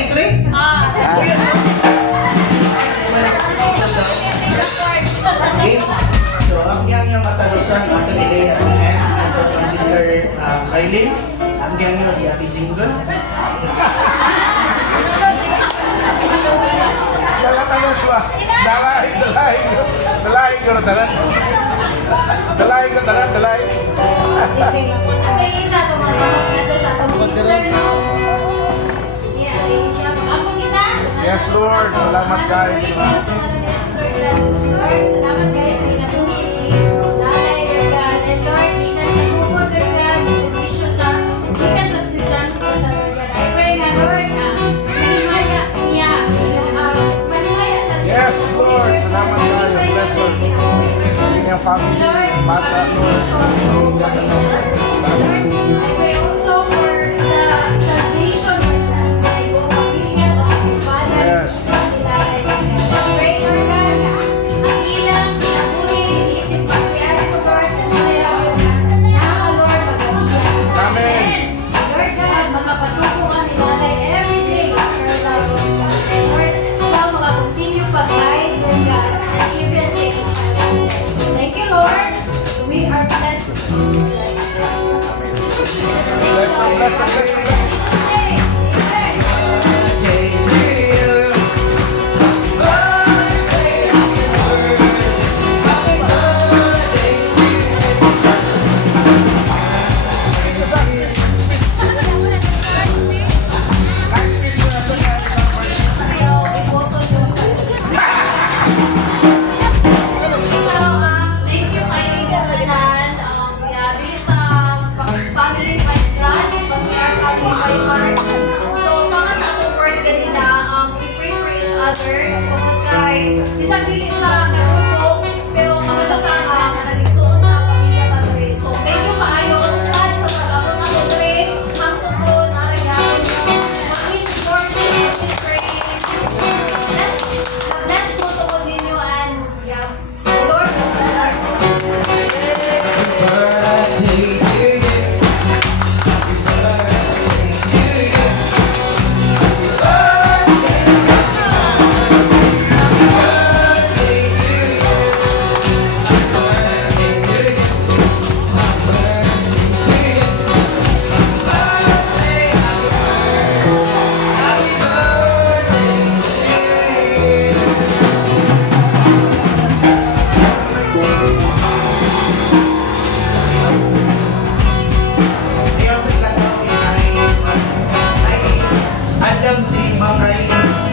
23? Kuya mo? Okay. So, ang yang matalusan, Ate Milena Ruiz, and from Sister Kylie. Ang yang si Ate Jingle. Dalahin ko na talan. Dalahin ko talan. Yes, Lord. Salamat guys. Salamat guys sa ginabuhi ni Lalay, Lord God. And Lord, ikan sa sumod, Lord God, decision lang, ikan sa estudyante ko siya, Lord God. I pray nga, Lord, manimaya niya, manimaya na siya. Yes, Lord. Salamat guys. Bless Lord. Hindi niya family. Mata, Lord. Lord, I pray also for the salvation, Lord God, sa ibang pamilya, sa ibang balan, Yes. sa Lalay, Lord God. I pray, Lord God, na ang ilang kinabuhi, isip pag-iari ko, Lord, at sila, Lord God, na, Lord, pag-iyan. Amen. Lord God, makapatutuan ni Lalay every day of her life, Lord God. Lord, ikaw makakontinue pag-guide, Lord God, and even take a child. Thank you, Lord. We are blessed. Bless. Amen. Thank you kay Tanan. Yeah, this family by God, but we are family by heart. So, sama sa atong word kanina, we pray for each other. Kapag kay, isang dili sa nagtutok, pero kamalaga ka, managigsoon sa pamilya tatay. So, thank you kaayo, God, sa pag-abot na sobre, ang tuto, naragyan mo. Mag-support this, pray. Let's go to continue and, yeah, the Lord will bless us. Ayaw sa lahat ng ay Adam si Ma'am Riley.